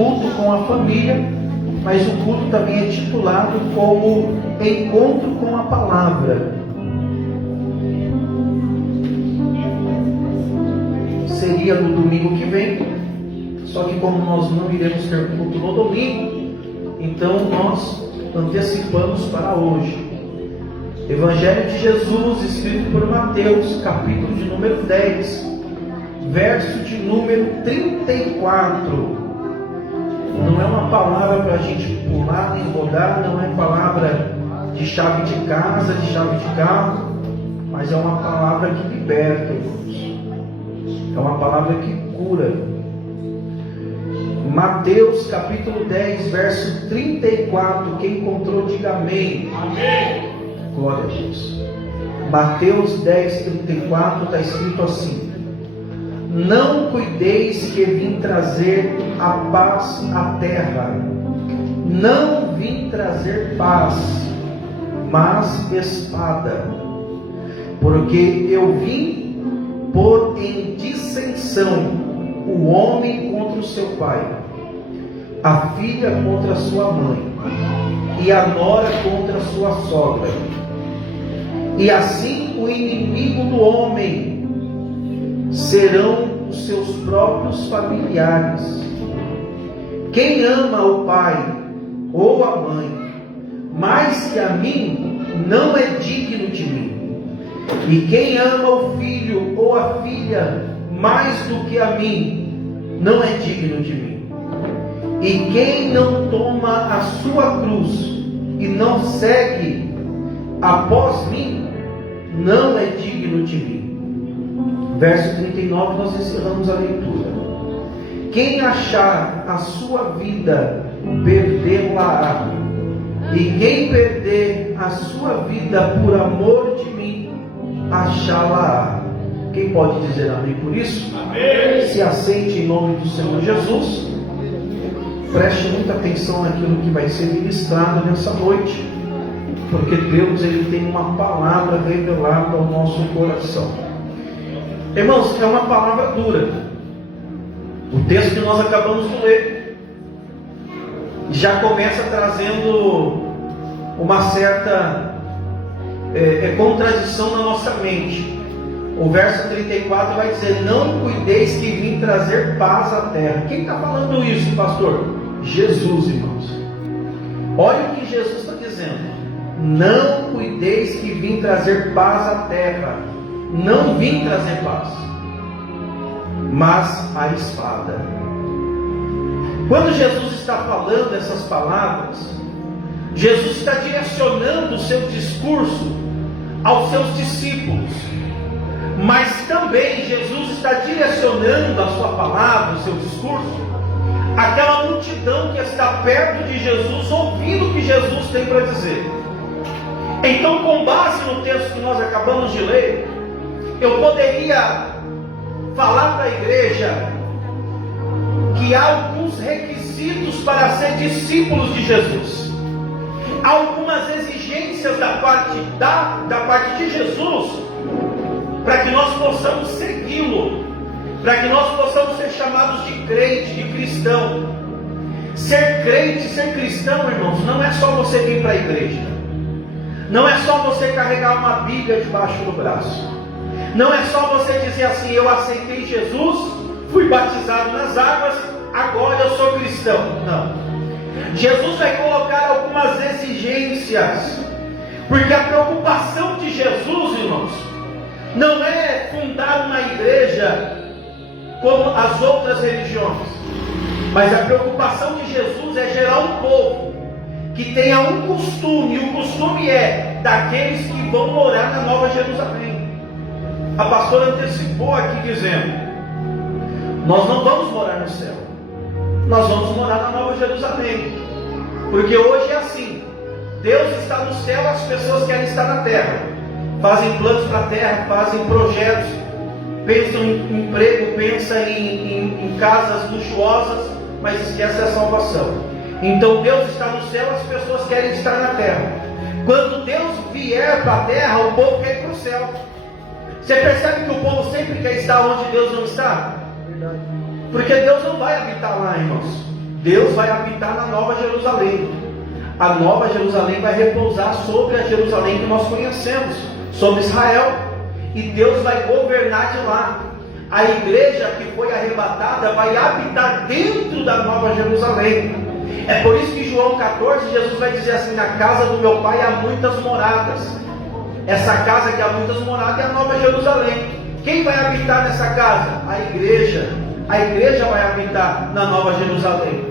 culto com a família, mas o culto também é titulado como Encontro com a Palavra. Seria no domingo que vem, só que como nós não iremos ter culto no domingo, então nós antecipamos para hoje. Evangelho de Jesus, escrito por Mateus, capítulo de número 10, verso de número 34. Não é uma palavra para a gente pular nem rodar, não é palavra de chave de casa, de chave de carro, mas é uma palavra que liberta, irmãos. É uma palavra que cura. Mateus capítulo 10, verso 34. Quem encontrou, diga amém. Amém. Glória a Deus. Mateus 10, 34 está escrito assim: não cuideis que vim trazer a paz à terra. Não vim trazer paz, mas espada. Porque eu vim pôr em dissensão o homem contra o seu pai, a filha contra a sua mãe, e a nora contra a sua sogra. E assim o inimigo do homem serão os seus próprios familiares. Quem ama o pai ou a mãe mais que a mim, não é digno de mim. E quem ama o filho ou a filha mais do que a mim, não é digno de mim. E quem não toma a sua cruz e não segue após mim, não é digno de mim. Verso 39, nós encerramos a leitura. Quem achar a sua vida, perdê-la-á. E quem perder a sua vida por amor de mim, achá-la-á. Quem pode dizer amém por isso? Amém. Se aceite em nome do Senhor Jesus. Preste muita atenção naquilo que vai ser ministrado nessa noite, porque Deus, Ele tem uma palavra revelada ao nosso coração. Irmãos, é uma palavra dura. O texto que nós acabamos de ler já começa trazendo uma certa contradição na nossa mente. O verso 34 vai dizer: não cuideis que vim trazer paz à terra. Quem está falando isso, pastor? Jesus, irmãos. Olha o que Jesus está dizendo: não cuideis que vim trazer paz à terra. Não vim trazer paz, mas a espada. Quando Jesus está falando essas palavras, Jesus está direcionando o seu discurso aos seus discípulos, mas também Jesus está direcionando a sua palavra, o seu discurso, àquela multidão que está perto de Jesus, ouvindo o que Jesus tem para dizer. Então, com base no texto que nós acabamos de ler, eu poderia falar para a igreja que há alguns requisitos para ser discípulos de Jesus. Há algumas exigências da parte de Jesus, para que nós possamos segui-lo, para que nós possamos ser chamados de crente, de cristão. Ser crente, ser cristão, irmãos, não é só você vir para a igreja. Não é só você carregar uma Bíblia debaixo do braço. Não é só você dizer assim: eu aceitei Jesus, fui batizado nas águas, agora eu sou cristão. Não. Jesus vai colocar algumas exigências, porque a preocupação de Jesus, irmãos, não é fundar uma igreja como as outras religiões, mas a preocupação de Jesus é gerar um povo que tenha um costume, e o costume é daqueles que vão morar na Nova Jerusalém. A pastora antecipou aqui dizendo: nós não vamos morar no céu, nós vamos morar na Nova Jerusalém, porque hoje é assim. Deus está no céu, as pessoas querem estar na terra, fazem planos para a terra, fazem projetos, pensam em emprego, pensam em casas luxuosas, mas esquecem a salvação. Então Deus está no céu, as pessoas querem estar na terra. Quando Deus vier para a terra, o povo quer ir para o céu. Você percebe que o povo sempre quer estar onde Deus não está? Porque Deus não vai habitar lá, irmãos. Deus vai habitar na Nova Jerusalém. A Nova Jerusalém vai repousar sobre a Jerusalém que nós conhecemos, sobre Israel. E Deus vai governar de lá. A igreja que foi arrebatada vai habitar dentro da Nova Jerusalém. É por isso que João 14, Jesus vai dizer assim: na casa do meu pai há muitas moradas. Essa casa que há muitas moradas é a Nova Jerusalém. Quem vai habitar nessa casa? A igreja. A igreja vai habitar na Nova Jerusalém.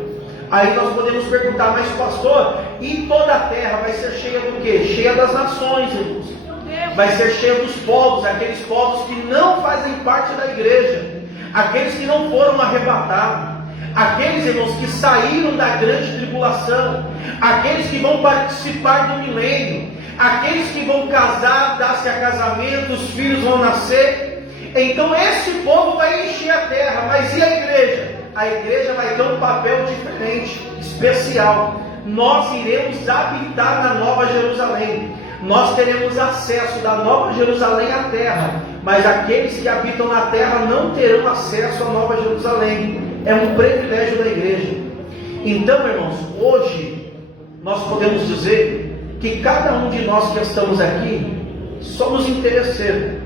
Aí nós podemos perguntar: mas pastor, e toda a terra vai ser cheia do quê? Cheia das nações, irmãos. Vai ser cheia dos povos, aqueles povos que não fazem parte da igreja, aqueles que não foram arrebatados, aqueles, irmãos, que saíram da grande tribulação, aqueles que vão participar do milênio, aqueles que vão casar, dar-se a casamento, os filhos vão nascer. Então esse povo vai encher a terra. Mas e a igreja? A igreja vai ter um papel diferente, especial. Nós iremos habitar na Nova Jerusalém. Nós teremos acesso da Nova Jerusalém à terra, mas aqueles que habitam na terra não terão acesso à Nova Jerusalém. É um privilégio da igreja. Então, irmãos, hoje nós podemos dizer que cada um de nós que estamos aqui somos interesseiros.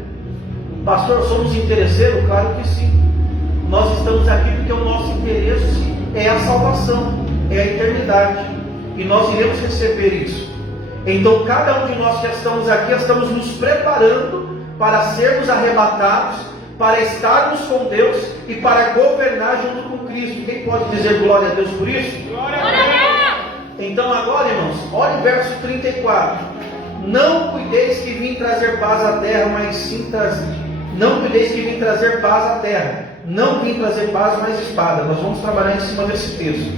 Pastor, somos interesseiros? Claro que sim. Nós estamos aqui porque o nosso interesse é a salvação, é a eternidade, e nós iremos receber isso. Então cada um de nós que estamos aqui, estamos nos preparando para sermos arrebatados, para estarmos com Deus e para governar junto com Cristo. Quem pode dizer glória a Deus por isso? Glória a Deus! Então agora, irmãos, olha o verso 34. Não cuideis que vim trazer paz à terra, mas sim trazer. Não cuideis que vim trazer paz à terra. Não vim trazer paz, mas espada. Nós vamos trabalhar em cima desse texto.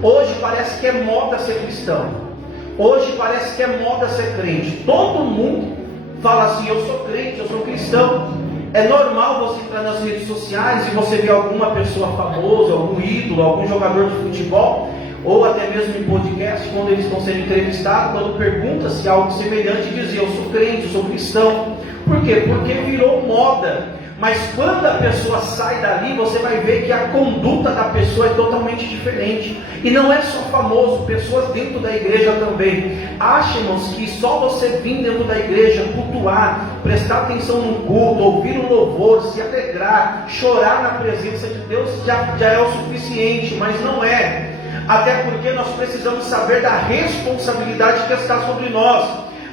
Hoje parece que é moda ser cristão. Hoje parece que é moda ser crente. Todo mundo fala assim: eu sou crente, eu sou cristão. É normal você entrar nas redes sociais e você ver alguma pessoa famosa, algum ídolo, algum jogador de futebol, ou até mesmo em podcast, quando eles estão sendo entrevistados, quando pergunta-se algo semelhante, dizer: eu sou crente, eu sou cristão. Por quê? Porque virou moda. Mas quando a pessoa sai dali, você vai ver que a conduta da pessoa é totalmente diferente. E não é só famoso, pessoas dentro da igreja também. Acham que só você vir dentro da igreja, cultuar, prestar atenção no culto, ouvir um louvor, se alegrar, chorar na presença de Deus já é o suficiente, mas não é. Até porque nós precisamos saber da responsabilidade que está sobre nós.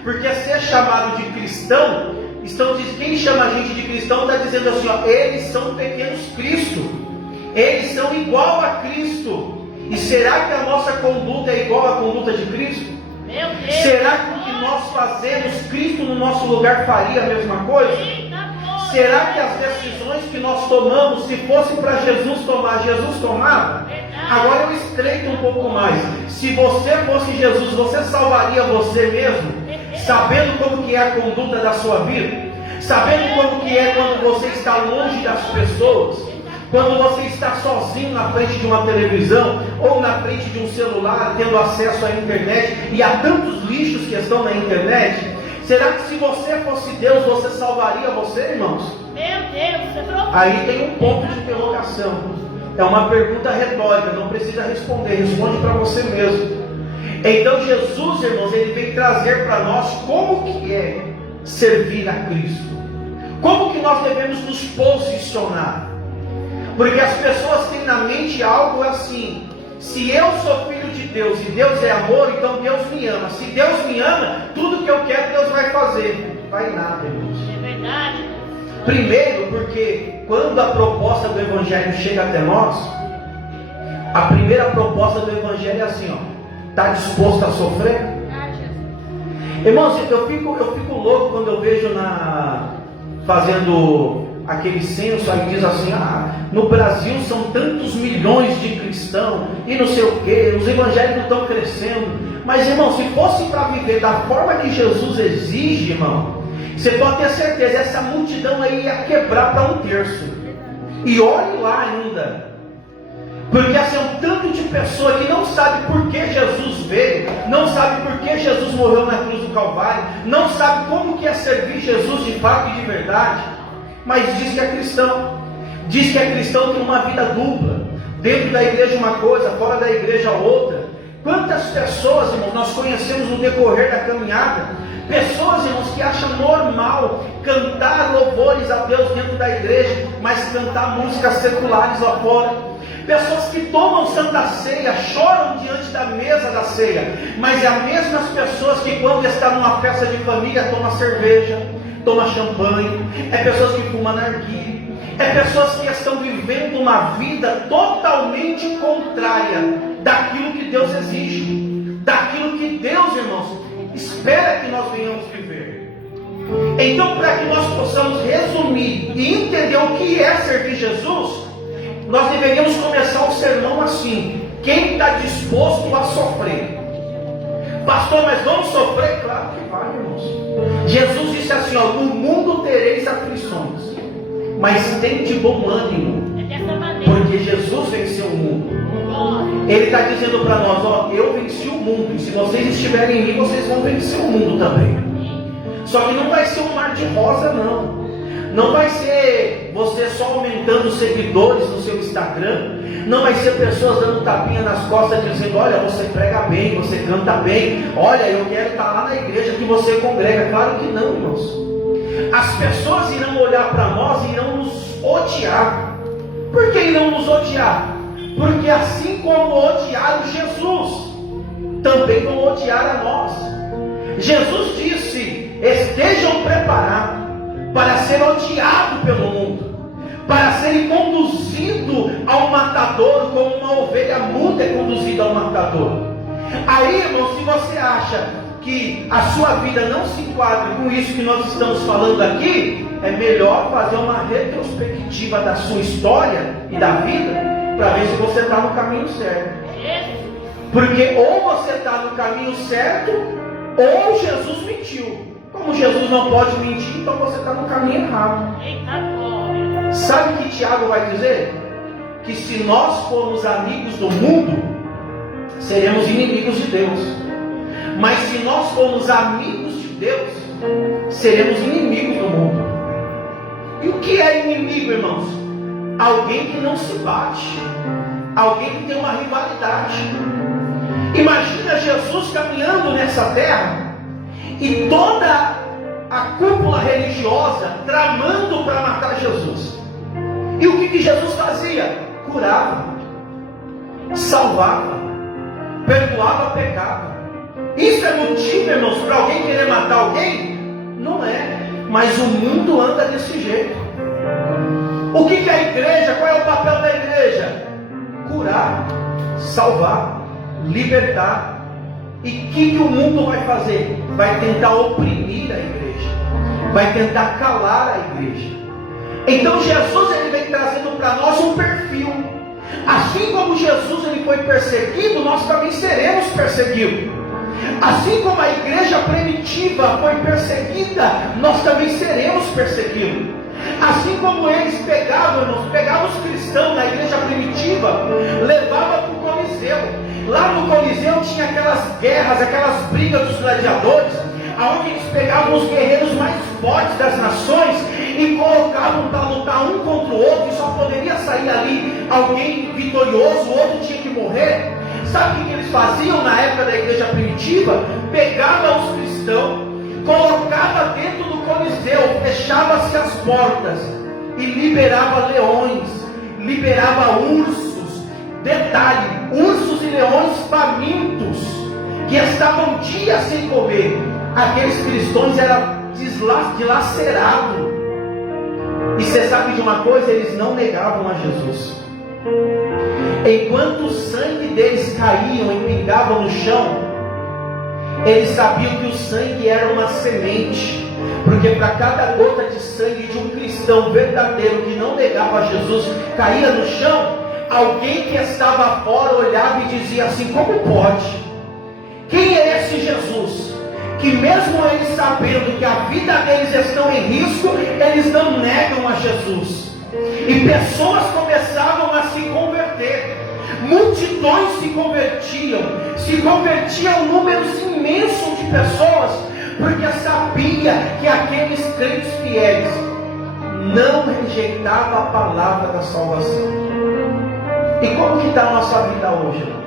Porque ser chamado de cristão, quem chama a gente de cristão está dizendo assim: ó, eles são pequenos Cristo, eles são igual a Cristo. E será que a nossa conduta é igual à conduta de Cristo? Meu Deus. Será que o que nós fazemos, Cristo no nosso lugar faria a mesma coisa? Será que as decisões que nós tomamos, se fosse para Jesus tomar, Jesus tomava? Agora eu estreito um pouco mais. Se você fosse Jesus, você salvaria você mesmo? Sabendo como que é a conduta da sua vida? Sabendo como que é quando você está longe das pessoas? Quando você está sozinho na frente de uma televisão ou na frente de um celular, tendo acesso à internet, e há tantos lixos que estão na internet? Será que se você fosse Deus, você salvaria você, irmãos? Meu Deus, você trocou. Aí tem um ponto de interrogação. É uma pergunta retórica, não precisa responder, responde para você mesmo. Então Jesus, irmãos, ele vem trazer para nós como que é servir a Cristo. Como que nós devemos nos posicionar. Porque as pessoas têm na mente algo assim: se eu sou filho de Deus e Deus é amor, então Deus me ama. Se Deus me ama, tudo que eu quero Deus vai fazer. Não vai nada, irmãos. É verdade. Primeiro, porque quando a proposta do Evangelho chega até nós, a primeira proposta do Evangelho é assim, ó: está disposto a sofrer? Irmãos, eu fico louco quando eu vejo fazendo aquele censo, aí diz assim: no Brasil são tantos milhões de cristãos, e não sei o que, os evangélicos estão crescendo. Mas, irmão, se fosse para viver da forma que Jesus exige, irmão, você pode ter certeza, essa multidão aí ia quebrar para 1/3. E olhe lá ainda. Porque assim, é um tanto de pessoa que não sabe por que Jesus veio, não sabe por que Jesus morreu na cruz do Calvário, não sabe como que é servir Jesus de fato e de verdade, mas diz que é cristão. Diz que é cristão, tem uma vida dupla. dentro da igreja uma coisa, fora da igreja outra. Quantas pessoas, irmãos, nós conhecemos no decorrer da caminhada, pessoas, irmãos, que acham normal cantar louvores a Deus dentro da igreja, mas cantar músicas seculares lá fora. Pessoas que tomam santa ceia, choram diante da mesa da ceia, mas é as mesmas pessoas que quando está numa festa de família toma cerveja, toma champanhe, é pessoas que fumam narguilé, é pessoas que estão vivendo uma vida totalmente contrária daquilo que Deus exige, daquilo que Deus, irmãos, espera que nós venhamos viver. Então, para que nós possamos resumir e entender o que é servir Jesus, nós deveríamos começar o sermão assim: quem está disposto a sofrer? Pastor, mas vamos sofrer? Claro que vai, irmãos. Jesus disse assim, ó: no mundo tereis aflições, mas tem de bom ânimo, porque Jesus venceu o mundo. Ele está dizendo para nós, ó: eu venci o mundo, e se vocês estiverem em mim, vocês vão vencer o mundo também. Só que não vai ser um mar de rosa, não. Não vai ser você só aumentando seguidores no seu Instagram. Não vai ser pessoas dando tapinha nas costas dizendo: olha, você prega bem, você canta bem, olha, eu quero estar lá na igreja que você congrega. Claro que não, irmãos. As pessoas irão olhar para nós e irão nos odiar. Por que irão nos odiar? Porque assim como odiaram Jesus, também vão odiar a nós. Jesus disse: estejam preparados para ser odiado pelo mundo, para serem conduzidos ao matador, como uma ovelha muda é conduzida ao matador. Aí, irmão, se você acha que a sua vida não se enquadra com isso que nós estamos falando aqui, é melhor fazer uma retrospectiva da sua história e da vida, para ver se você está no caminho certo. Porque ou você está no caminho certo, ou Jesus mentiu. Como Jesus não pode mentir, então você está no caminho errado. Sabe o que Tiago vai dizer? Que se nós formos amigos do mundo, seremos inimigos de Deus. Mas se nós formos amigos de Deus, seremos inimigos do mundo. E o que é inimigo, irmãos? Alguém que não se bate, alguém que tem uma rivalidade. Imagina Jesus caminhando nessa terra e toda a cúpula religiosa tramando para matar Jesus. E o que Jesus fazia? Curava, salvava, perdoava pecado. Isso é motivo, irmãos, para alguém querer matar alguém? Não é. Mas o mundo anda desse jeito. O que é a igreja? Qual é o papel da igreja? Curar, salvar, libertar. E o que o mundo vai fazer? Vai tentar oprimir a igreja, vai tentar calar a igreja. Então Jesus, ele vem trazendo para nós um perfil. Assim como Jesus, ele foi perseguido, nós também seremos perseguidos. Assim como a igreja primitiva foi perseguida, nós também seremos perseguidos. Assim como eles pegavam os cristãos na igreja primitiva, levavam para o Coliseu. Lá no Coliseu tinha aquelas guerras, aquelas brigas dos gladiadores, onde eles pegavam os guerreiros mais fortes das nações e colocavam para lutar um contra o outro, e só poderia sair ali alguém vitorioso, o outro tinha que morrer. Sabe o que eles faziam na época da igreja primitiva? Pegavam os cristãos, colocava dentro do Coliseu, fechava-se as portas e liberava leões, liberava ursos. Detalhe, ursos e leões famintos, que estavam dias sem comer. Aqueles cristãos eram dilacerados. E você sabe de uma coisa? Eles não negavam a Jesus. Enquanto o sangue deles caía e pingava no chão, eles sabiam que o sangue era uma semente. Porque para cada gota de sangue de um cristão verdadeiro que não negava a Jesus caía no chão, alguém que estava fora olhava e dizia assim: como pode? Quem é esse Jesus? Que mesmo eles sabendo que a vida deles estão em risco, eles não negam a Jesus. E pessoas começavam a se converter. Multidões se convertiam números imensos de pessoas, porque sabia que aqueles crentes fiéis não rejeitavam a palavra da salvação. E como que está a nossa vida hoje, irmão?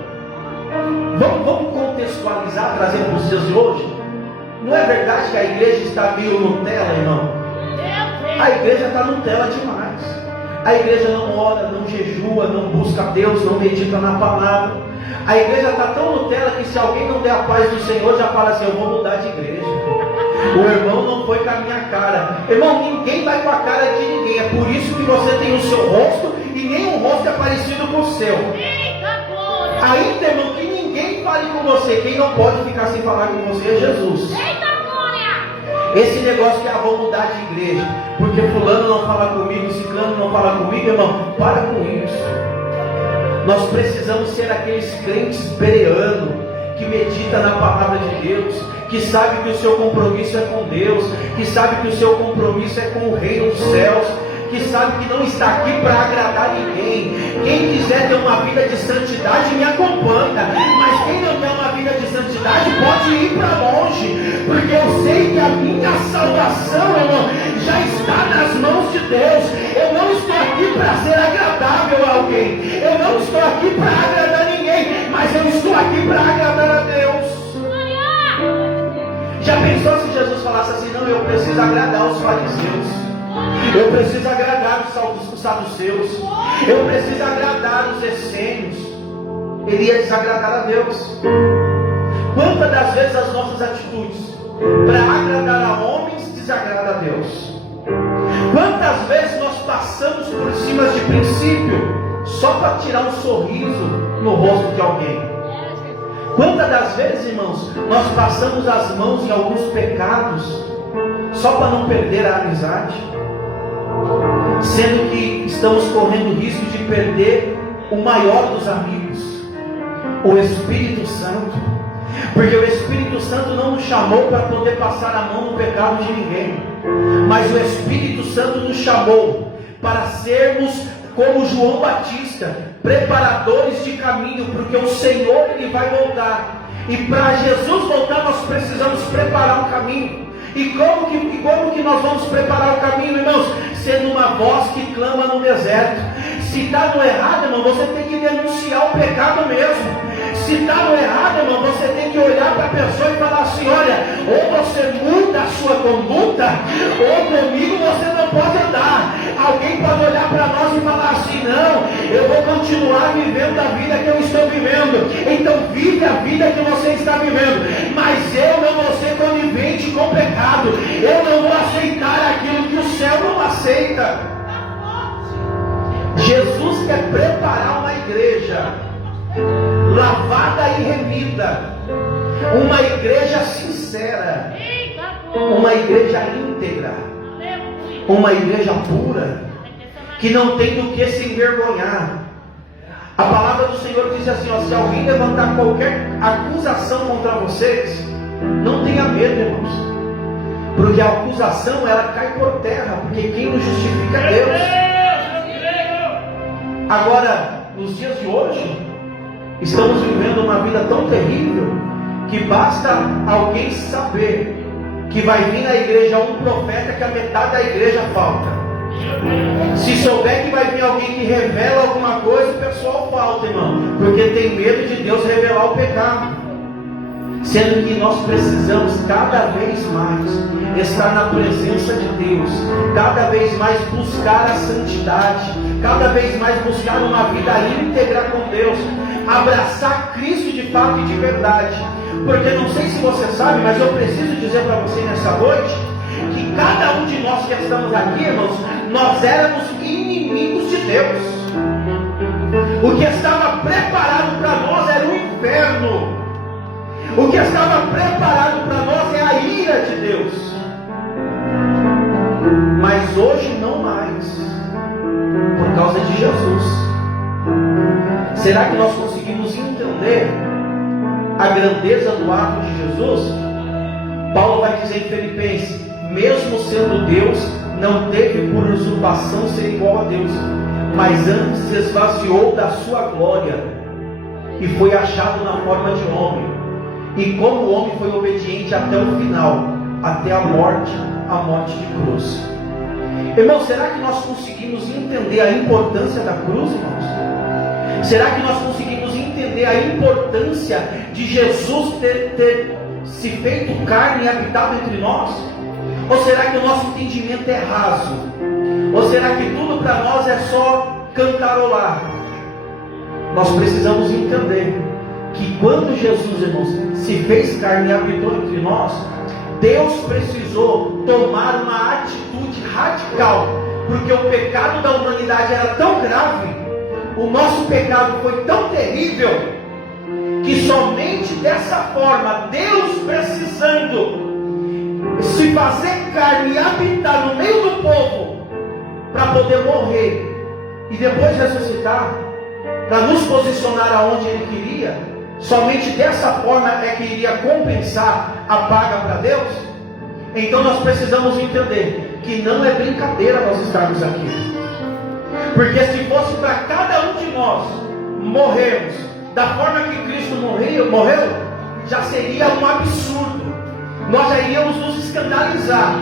Vamos contextualizar, trazer para os dias de hoje? Não é verdade que a igreja está meio Nutella, irmão? A igreja está Nutella demais. A igreja não ora, não jejua, não busca Deus, não medita na palavra. A igreja está tão Nutella que se alguém não der a paz do Senhor, já fala assim: eu vou mudar de igreja. O irmão não foi com a minha cara. Irmão, ninguém vai com a cara de ninguém. É por isso que você tem o seu rosto e nenhum rosto é parecido com o seu. Ainda, irmão, que ninguém fale com você. Quem não pode ficar sem falar com você é Jesus. Esse negócio que vou mudar de igreja porque fulano não fala comigo, ciclano não fala comigo, irmão, para com isso. Nós precisamos ser aqueles crentes bereanos que medita na palavra de Deus, que sabe que o seu compromisso é com Deus, que sabe que o seu compromisso é com o reino dos céus, que sabe que não está aqui para agradar ninguém. Quem quiser ter uma vida de santidade me acompanha, mas quem não quer uma vida de santidade pode ir para longe, porque eu sei que a minha salvação, irmão, já está nas mãos de Deus. Eu não estou aqui para ser agradável a alguém, eu não estou aqui para agradar ninguém, mas eu estou aqui para agradar a Deus. Já pensou se Jesus falasse assim: não, eu preciso agradar os fariseus, eu preciso agradar os saduceus, eu preciso agradar os essênios? Ele ia desagradar a Deus. Quantas das vezes as nossas atitudes para agradar a homens desagrada a Deus? Quantas vezes nós passamos por cima de princípio só para tirar um sorriso no rosto de alguém? Quantas das vezes, irmãos, nós passamos as mãos em alguns pecados só para não perder a amizade, sendo que estamos correndo o risco de perder o maior dos amigos, o Espírito Santo? Porque o Espírito Santo não nos chamou para poder passar a mão no pecado de ninguém, mas o Espírito Santo nos chamou para sermos como João Batista, preparadores de caminho, porque o Senhor ele vai voltar, e para Jesus voltar nós precisamos preparar um caminho. E como que nós vamos preparar o caminho, irmãos? Sendo uma voz que clama no deserto. Se está no errado, irmão, você tem que denunciar o pecado mesmo. Se está no errado, irmão, você tem que olhar para a pessoa e falar assim: olha, ou você muda a sua conduta, ou comigo você não pode andar. Alguém pode olhar para nós e falar assim: não, eu vou continuar vivendo a vida que eu estou vivendo. Então vive a vida que você está vivendo, mas eu não vou ser conivente com o pecado. Eu não vou aceitar aquilo que o céu não aceita. Jesus quer preparar uma igreja lavada e remida, uma igreja sincera, uma igreja íntegra, uma igreja pura, que não tem do que se envergonhar. A palavra do Senhor diz assim: ó, se alguém levantar qualquer acusação contra vocês, não tenha medo, irmãos, porque a acusação ela cai por terra, porque quem nos justifica é Deus. Agora, nos dias de hoje, estamos vivendo uma vida tão terrível que basta alguém saber que vai vir na igreja um profeta que a metade da igreja falta. Se souber que vai vir alguém que revela alguma coisa, o pessoal falta, irmão, porque tem medo de Deus revelar o pecado. Sendo que nós precisamos cada vez mais estar na presença de Deus, cada vez mais buscar a santidade, cada vez mais buscar uma vida íntegra com Deus, abraçar Cristo de fato e de verdade. Porque não sei se você sabe, mas eu preciso dizer para você nessa noite, que cada um de nós que estamos aqui, irmãos, nós éramos inimigos de Deus. O que estava preparado para nós era o inferno. O que estava preparado para nós é a ira de Deus. Mas hoje não mais, por causa de Jesus. Será que nós conseguimos entender a grandeza do ato de Jesus? Paulo vai dizer em Filipenses: mesmo sendo Deus, não teve por usurpação ser igual a Deus, mas antes esvaziou da sua glória e foi achado na forma de homem. E como o homem foi obediente até o final, até a morte de cruz. Irmãos, será que nós conseguimos entender a importância da cruz, irmãos? Será que nós conseguimos entender a importância de Jesus ter se feito carne e habitado entre nós? Ou será que o nosso entendimento é raso? Ou será que tudo para nós é só cantarolar? Nós precisamos entender que quando Jesus, irmãos, se fez carne e habitou entre nós, Deus precisou tomar uma atitude radical, porque o pecado da humanidade era tão grave, o nosso pecado foi tão terrível, que somente dessa forma, Deus precisando se fazer carne e habitar no meio do povo, para poder morrer e depois ressuscitar, para nos posicionar aonde Ele queria, somente dessa forma é que iria compensar a paga para Deus. Então nós precisamos entender que não é brincadeira nós estarmos aqui, porque se fosse para cada um de nós morrermos da forma que Cristo morreu, já seria um absurdo, nós já iríamos nos escandalizar.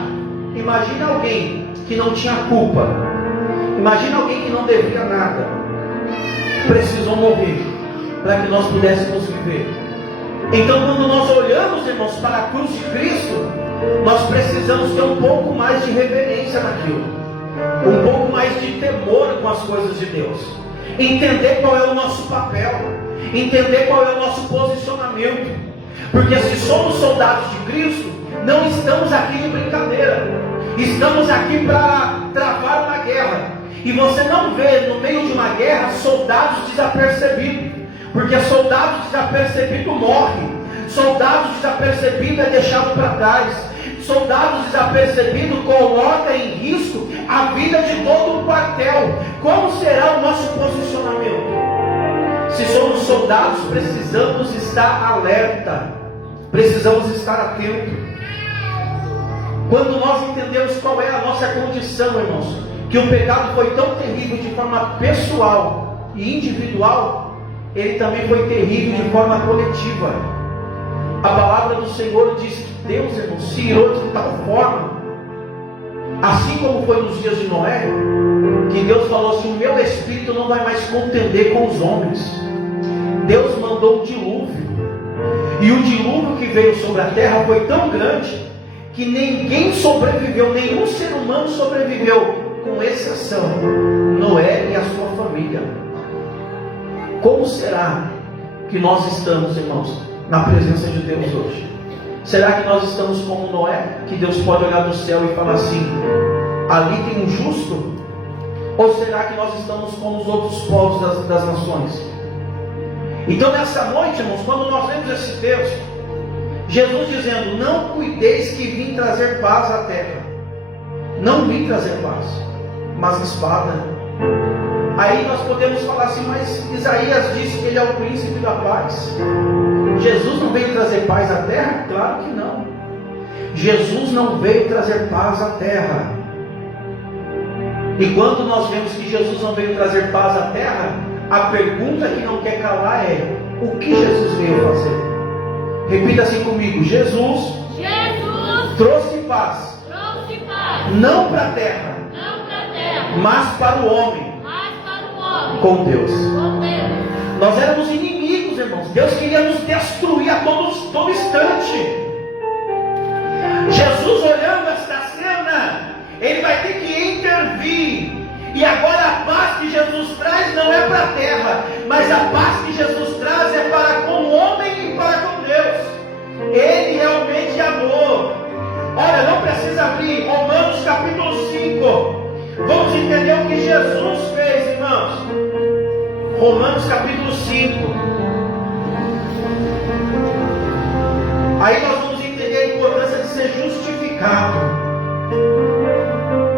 Imagina alguém que não tinha culpa, imagina alguém que não devia nada, precisou morrer para que nós pudéssemos viver. Então quando nós olhamos, irmãos, para a cruz de Cristo, nós precisamos ter um pouco mais de reverência naquilo, um pouco mais de temor com as coisas de Deus, entender qual é o nosso papel, entender qual é o nosso posicionamento, porque se somos soldados de Cristo, não estamos aqui de brincadeira, estamos aqui para travar uma guerra. E você não vê no meio de uma guerra soldados desapercebidos, porque soldado desapercebido morre, soldado desapercebido é deixado para trás, soldado desapercebido coloca em risco a vida de todo o quartel. Como será o nosso posicionamento? Se somos soldados, precisamos estar alerta, precisamos estar atentos. Quando nós entendemos qual é a nossa condição, irmãos, que o pecado foi tão terrível de forma pessoal e individual, ele também foi terrível de forma coletiva. A palavra do Senhor diz que Deus, irmãos, se irou de tal forma, assim como foi nos dias de Noé, que Deus falou assim: o meu espírito não vai mais contender com os homens. Deus mandou um dilúvio, e o dilúvio que veio sobre a terra foi tão grande que ninguém sobreviveu, nenhum ser humano sobreviveu, com exceção Noé e a sua família. Como será que nós estamos, irmãos, na presença de Deus hoje? Será que nós estamos como Noé, que Deus pode olhar do céu e falar assim: ali tem um justo? Ou será que nós estamos como os outros povos das nações? Então nessa noite, irmãos, quando nós lemos esse texto, Jesus dizendo: não cuideis que vim trazer paz à terra. Não vim trazer paz, mas espada. Aí nós podemos falar assim: mas Isaías disse que ele é o príncipe da paz. Jesus não veio trazer paz à terra? Claro que não. Jesus não veio trazer paz à terra. E quando nós vemos que Jesus não veio trazer paz à terra, a pergunta que não quer calar é: o que Jesus veio fazer? Repita assim comigo: Jesus trouxe paz, não para a terra, mas para o homem, com Deus. Nós éramos inimigos, irmãos. Deus queria nos destruir a todo instante. Jesus, olhando esta cena, Ele vai ter que intervir. E agora a paz que Jesus traz não é para a terra, mas a paz que Jesus traz é para com o homem e para com Deus. Ele realmente é amor. Olha, não precisa abrir Romanos capítulo 5. Vamos entender o que Jesus fez, irmãos. Romanos capítulo 5. Aí nós vamos entender a importância de ser justificado.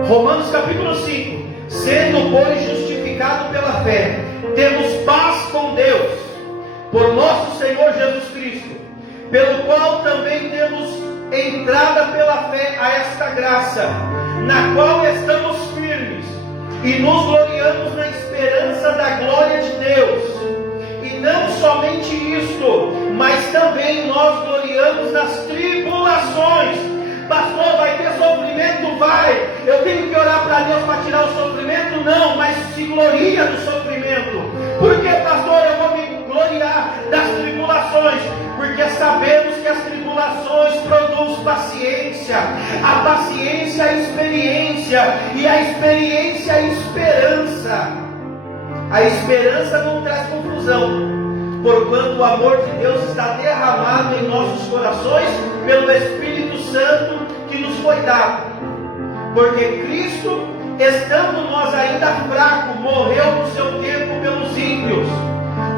Romanos capítulo 5. Sendo, pois, justificado pela fé, temos paz com Deus, por nosso Senhor Jesus Cristo, pelo qual também temos entrada pela fé a esta graça, na qual estamos firmes, e nos gloriamos na esperança da glória de Deus. E não somente isto, mas também nós gloriamos nas tribulações. Pastor, vai ter sofrimento? Vai. Eu tenho que orar para Deus para tirar o sofrimento? Não, mas se gloria do sofrimento. Por que, pastor, eu vou me gloriar das tribulações? Porque sabemos que as tribulações produzem paciência, a paciência a experiência, e a experiência a esperança. A esperança não traz confusão, porquanto o amor de Deus está derramado em nossos corações pelo Espírito Santo que nos foi dado. Porque Cristo, estando nós ainda fracos, morreu no seu tempo pelos ímpios.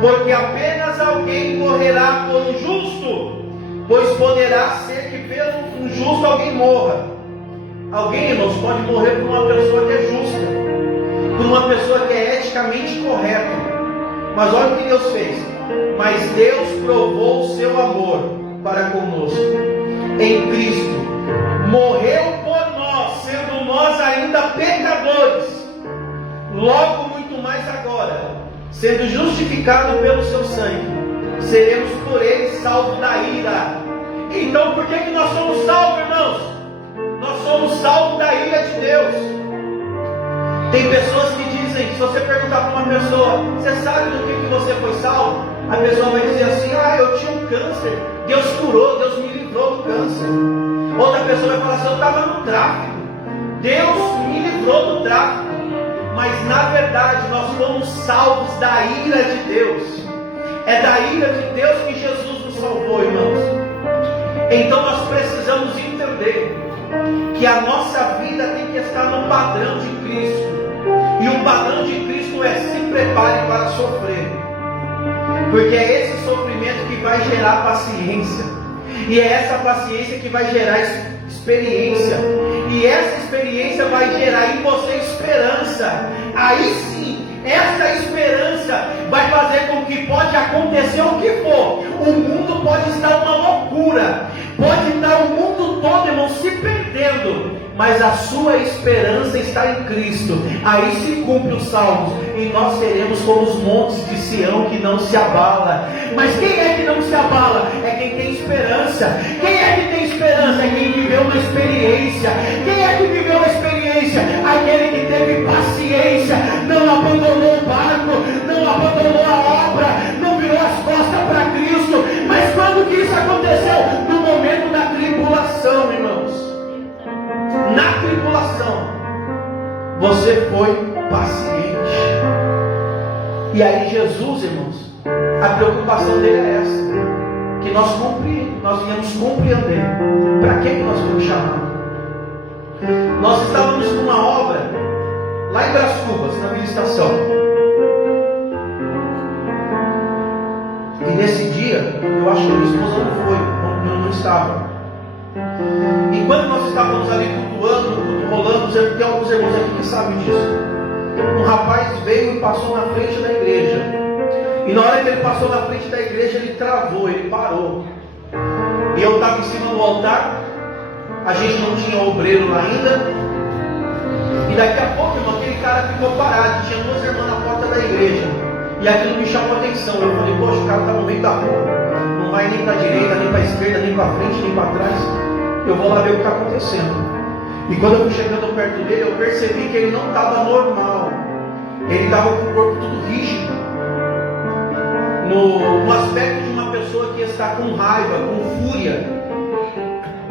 Porque apenas alguém morrerá por um justo, pois poderá ser que pelo injusto alguém morra. Alguém, irmãos, pode morrer por uma pessoa que é justa, por uma pessoa que é eticamente correta. Mas olha o que Deus fez. Mas Deus provou o seu amor para conosco em Cristo. Morreu por nós, sendo nós ainda pecadores. Logo, muito mais agora, sendo justificado pelo seu sangue, seremos por ele salvos da ira. Então, por que nós somos salvos, irmãos? Nós somos salvos da ira de Deus. Tem pessoas que dizem, se você perguntar para uma pessoa, você sabe do que você foi salvo? A pessoa vai dizer assim, eu tinha um câncer, Deus curou, Deus me livrou do câncer. Outra pessoa vai falar assim, eu estava no tráfico, Deus me livrou do tráfico. Mas na verdade nós fomos salvos da ira de Deus. É da ira de Deus que Jesus nos salvou, irmãos. Então nós precisamos entender que a nossa vida tem que estar no padrão de Cristo. E o padrão de Cristo é: se prepare para sofrer, porque é esse sofrimento que vai gerar paciência, e é essa paciência que vai gerar experiência, e essa experiência vai gerar em você esperança. Aí sim, essa esperança vai fazer com que pode acontecer o que for. O mundo pode estar uma loucura, pode estar o mundo todo, irmão, se perdendo, mas a sua esperança está em Cristo. Aí se cumpre os salmos, e nós seremos como os montes de Sião que não se abala. Mas quem é que não se abala? É quem tem esperança. Quem é que tem esperança? É quem viveu uma experiência. Quem é que viveu uma experiência? Aquele que teve paciência, não abandonou o barco, não abandonou a obra, não virou as costas para Cristo. Mas quando que isso aconteceu? No momento da tribulação, irmãos. Na tribulação, você foi paciente. E aí Jesus, irmãos, a preocupação dele é essa, que nós viemos compreender para que nós fomos chamados. Nós estávamos numa obra lá em Brás Cubas, na Vila Estação. E nesse dia, eu acho que a minha esposa não foi, não estava. E quando nós estávamos ali cultuando, rolando, tem alguns irmãos aqui que sabem disso. Um rapaz veio e passou na frente da igreja. E na hora que ele passou na frente da igreja, ele travou, ele parou. E eu estava em cima do altar. A gente não tinha obreiro lá ainda. E daqui a pouco, irmão, aquele cara ficou parado. Tinha duas irmãs na porta da igreja. E aquilo me chamou a atenção. Eu falei, poxa, o cara está no meio da rua. Não vai nem para a direita, nem para a esquerda, nem para frente, nem para trás. Eu vou lá ver o que está acontecendo. E quando eu fui chegando perto dele, eu percebi que ele não estava normal. Ele estava com o corpo tudo rígido, no aspecto de uma pessoa que está com raiva, com fúria.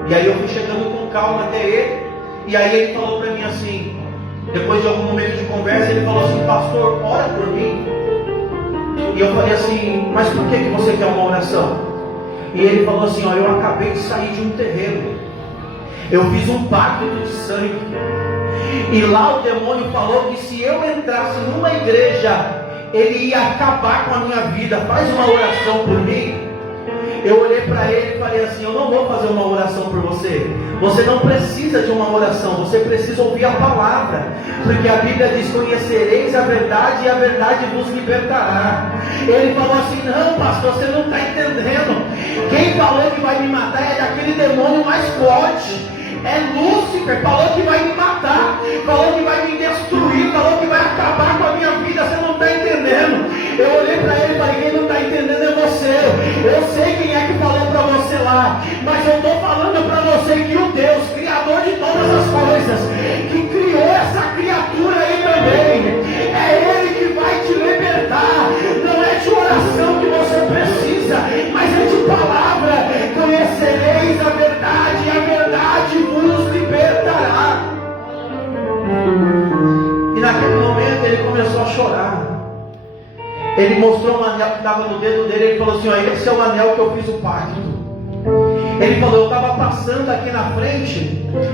E aí eu fui chegando com calma até ele. E aí ele falou para mim assim, depois de algum momento de conversa, ele falou assim, pastor, ora por mim. E eu falei assim, mas por que você quer uma oração? E ele falou assim, olha, eu acabei de sair de um terreno. Eu fiz um pacto de sangue. E lá o demônio falou que se eu entrasse numa igreja, ele ia acabar com a minha vida. Faz uma oração por mim. Eu olhei para ele e falei assim, eu não vou fazer uma oração por você. Você não precisa de uma oração, você precisa ouvir a palavra. Porque a Bíblia diz, conhecereis a verdade e a verdade vos libertará. Ele falou assim, não pastor, você não está entendendo. Quem falou que vai me matar é daquele demônio mais forte. É Lúcifer, falou que vai me matar, falou que vai me destruir, falou que vai acabar com a minha vida, você não está entendendo. Eu olhei para ele e falei, quem não está entendendo é você. Eu sei quem é que falou para você lá, mas eu estou falando para você que o Deus, Criador de todas as coisas, que criou essa criatura aí também, é Ele que vai te libertar. chorar. Ele mostrou um anel que estava no dedo dele. Ele falou assim: ó, esse é o anel que eu fiz o pacto. Ele falou: eu estava passando aqui na frente,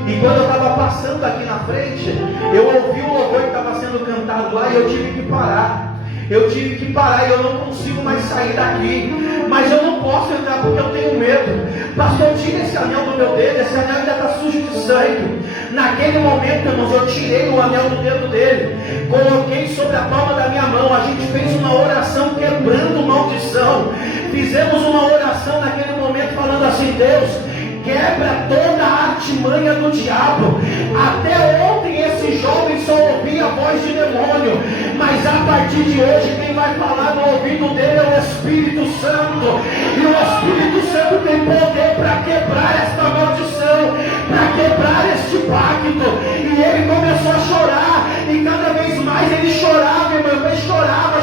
e quando eu estava passando aqui na frente, eu ouvi o louvor que estava sendo cantado lá, e eu tive que parar. Eu tive que parar, e eu não consigo mais sair daqui. Mas eu não posso entrar porque eu tenho medo. Pastor, tira esse anel do meu dedo. Esse anel ainda está sujo de sangue. Naquele momento, irmãos, eu tirei o anel do dedo dele, coloquei sobre a palma da minha mão. A gente fez uma oração quebrando maldição. Fizemos uma oração naquele momento falando assim: Deus, quebra toda a artimanha do diabo. Até ontem esse jovem só ouvia a voz de demônio, mas a partir de hoje quem vai falar no ouvido dele é o Espírito Santo. E o Espírito Santo tem poder para quebrar esta maldição, para quebrar este pacto. E ele começou a chorar, e cada vez mais ele chorava, irmão, ele chorava.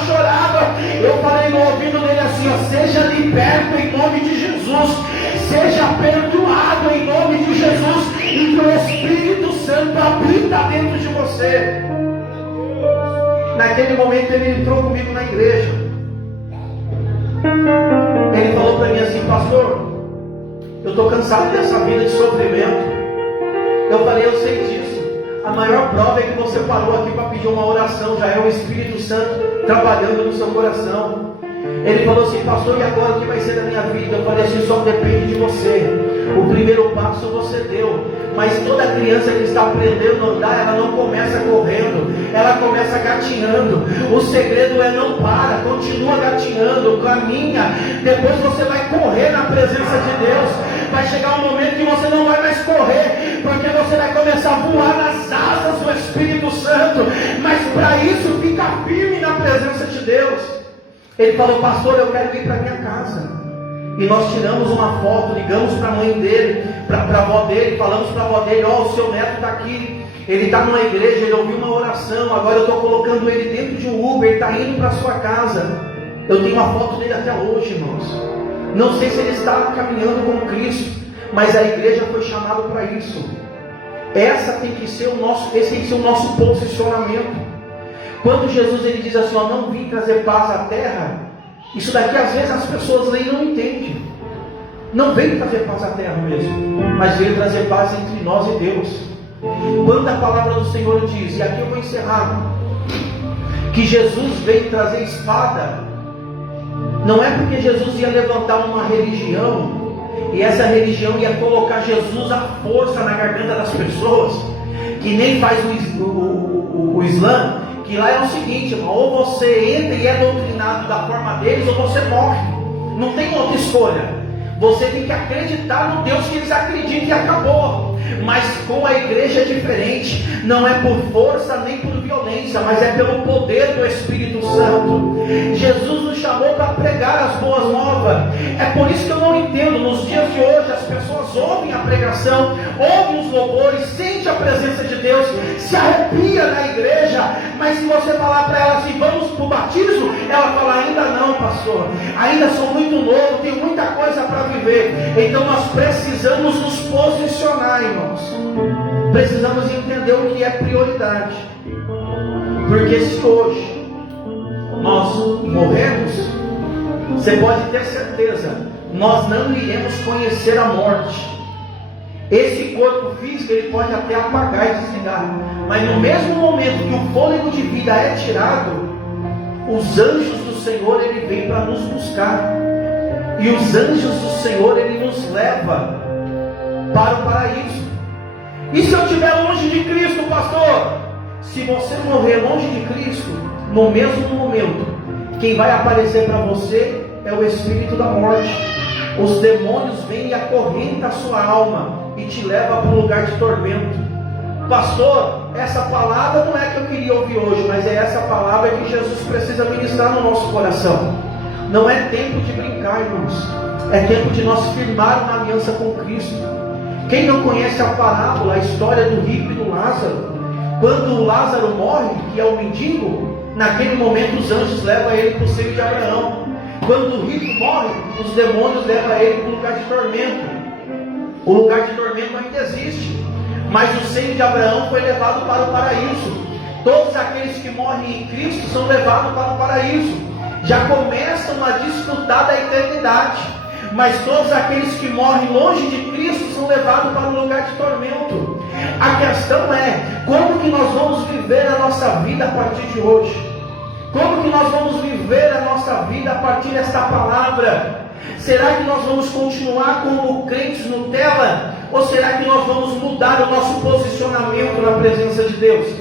Eu falei no ouvido dele assim: ó, seja liberto em nome de Jesus, seja perdoado em nome de Jesus, e que o Espírito Santo habita dentro de você. Naquele momento ele entrou comigo na igreja. Ele falou para mim assim: pastor, eu estou cansado dessa vida de sofrimento. Eu falei: eu sei disso. A maior prova é que você parou aqui para pedir uma oração. Já é o Espírito Santo trabalhando no seu coração. Ele falou assim: pastor, e agora o que vai ser da minha vida? Eu falei assim: só depende de você. O primeiro passo você deu, mas toda criança que está aprendendo a andar, ela não começa correndo, ela começa gatinhando. O segredo é não para, continua gatinhando, caminha. Depois você vai correr na presença de Deus. Vai chegar um momento que você não vai mais correr, porque você vai começar a voar nas asas do Espírito Santo. Mas para isso, fica firme na presença de Deus. Ele falou: pastor, eu quero ir para minha casa. E nós tiramos uma foto, ligamos para a mãe dele, para a avó dele, falamos para a avó dele: ó, o seu neto está aqui, ele está numa igreja, ele ouviu uma oração, agora eu estou colocando ele dentro de um Uber, ele está indo para a sua casa. Eu tenho uma foto dele até hoje, irmãos. Não sei se ele está caminhando com Cristo, mas a igreja foi chamada para isso. Esse tem que ser o nosso posicionamento. Quando Jesus ele diz assim: ó, não vim trazer paz à terra, isso daqui às vezes as pessoas leem e não entendem. Não veio trazer paz à terra mesmo, mas veio trazer paz entre nós e Deus. Quando a palavra do Senhor diz, e aqui eu vou encerrar, que Jesus veio trazer espada, não é porque Jesus ia levantar uma religião, e essa religião ia colocar Jesus à força na garganta das pessoas, que nem faz o Islã, que lá é o seguinte: ou você entra e é doutrinado da forma deles, ou você morre. Não tem outra escolha. Você tem que acreditar no Deus que eles acreditam e acabou. Mas com a igreja é diferente. Não é por força nem por violência, mas é pelo poder do Espírito Santo. Jesus nos chamou para pregar as boas novas. É por isso que eu não entendo. Nos dias de hoje as pessoas ouvem a pregação, ouvem os louvores, sentem a presença de Deus, se arrepia na igreja, mas se você falar para ela assim: vamos para o batismo, ela fala: ainda não, pastor, ainda sou muito novo, tenho muita coisa para viver. Então nós precisamos nos posicionar, irmãos. Precisamos entender o que é prioridade. Porque se hoje nós morremos, você pode ter certeza, nós não iremos conhecer a morte. Esse corpo físico ele pode até apagar e desligar, mas no mesmo momento que o fôlego de vida é tirado, os anjos do Senhor ele vem para nos buscar. E os anjos do Senhor ele nos leva para o paraíso. E se eu estiver longe de Cristo, pastor? Se você morrer longe de Cristo, no mesmo momento, quem vai aparecer para você é o espírito da morte. Os demônios vêm e acorrentam a sua alma e te levam para um lugar de tormento. Pastor, essa palavra não é que eu queria ouvir hoje, mas é essa palavra que Jesus precisa ministrar no nosso coração. Não é tempo de brincar, irmãos. É tempo de nós firmar uma aliança com Cristo. Quem não conhece a parábola, a história do rico e do Lázaro? Quando o Lázaro morre, que é o mendigo, naquele momento os anjos levam ele para o seio de Abraão. Quando o rico morre, os demônios levam ele para o lugar de tormento. O lugar de tormento ainda existe, mas o seio de Abraão foi levado para o paraíso. Todos aqueles que morrem em Cristo são levados para o paraíso, já começam a desfrutar da eternidade. Mas todos aqueles que morrem longe de Cristo são levados para um lugar de tormento. A questão é, como que nós vamos viver a nossa vida a partir de hoje? Como que nós vamos viver a nossa vida a partir desta palavra? Será que nós vamos continuar como crentes Nutella? Ou será que nós vamos mudar o nosso posicionamento na presença de Deus?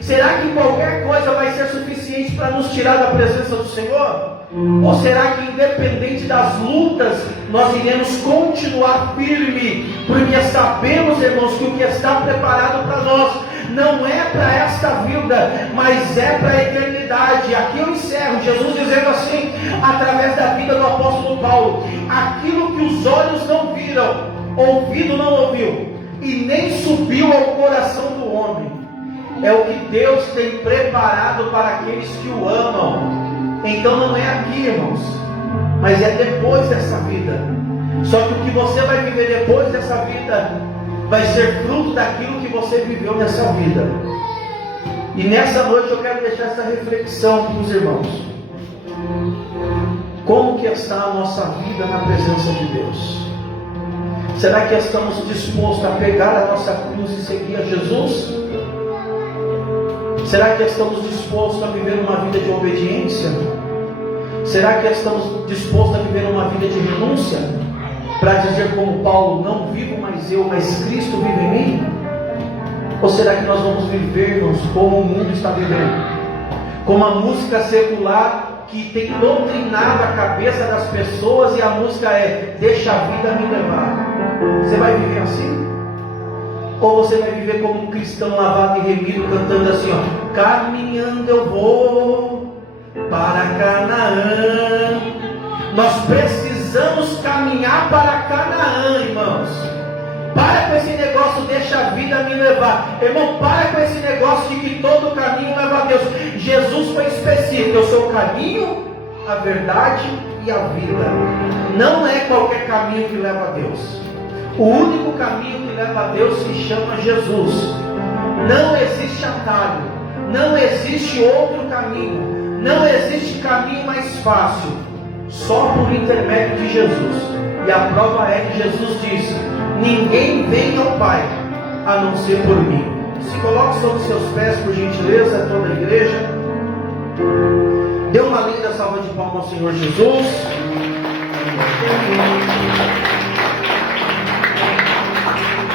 Será que qualquer coisa vai ser suficiente para nos tirar da presença do Senhor? Ou será que independente das lutas, nós iremos continuar firme? Porque sabemos, irmãos, que o que está preparado para nós não é para esta vida, mas é para a eternidade. Aqui eu encerro, Jesus dizendo assim, através da vida do apóstolo Paulo: aquilo que os olhos não viram, ouvido não ouviu, e nem subiu ao coração do homem, é o que Deus tem preparado para aqueles que o amam. Então não é aqui, irmãos, mas é depois dessa vida. Só que o que você vai viver depois dessa vida vai ser fruto daquilo que você viveu nessa vida. E nessa noite eu quero deixar essa reflexão para os irmãos. Como que está a nossa vida na presença de Deus? Será que estamos dispostos a pegar a nossa cruz e seguir a Jesus? Será que estamos dispostos a viver uma vida de obediência? Será que estamos dispostos a viver uma vida de renúncia? Para dizer como Paulo, não vivo mais eu, mas Cristo vive em mim? Ou será que nós vamos vivermos como o mundo está vivendo? Como a música secular que tem doutrinado a cabeça das pessoas, e a música é: deixa a vida me levar. Você vai viver assim? Ou você vai viver como um cristão lavado e remido, cantando assim, ó: caminhando eu vou para Canaã. Nós precisamos caminhar para Canaã, irmãos. Para com esse negócio, deixa a vida me levar. Irmão, para com esse negócio de que todo caminho leva a Deus. Jesus foi específico: eu sou o caminho, a verdade e a vida. Não é qualquer caminho que leva a Deus. O único caminho que leva a Deus se chama Jesus. Não existe atalho, não existe outro caminho, não existe caminho mais fácil, só por intermédio de Jesus. E a prova é que Jesus disse: ninguém vem ao Pai a não ser por mim. Se coloque sobre seus pés, por gentileza, toda a igreja. Dê uma linda salva de palmas ao Senhor Jesus.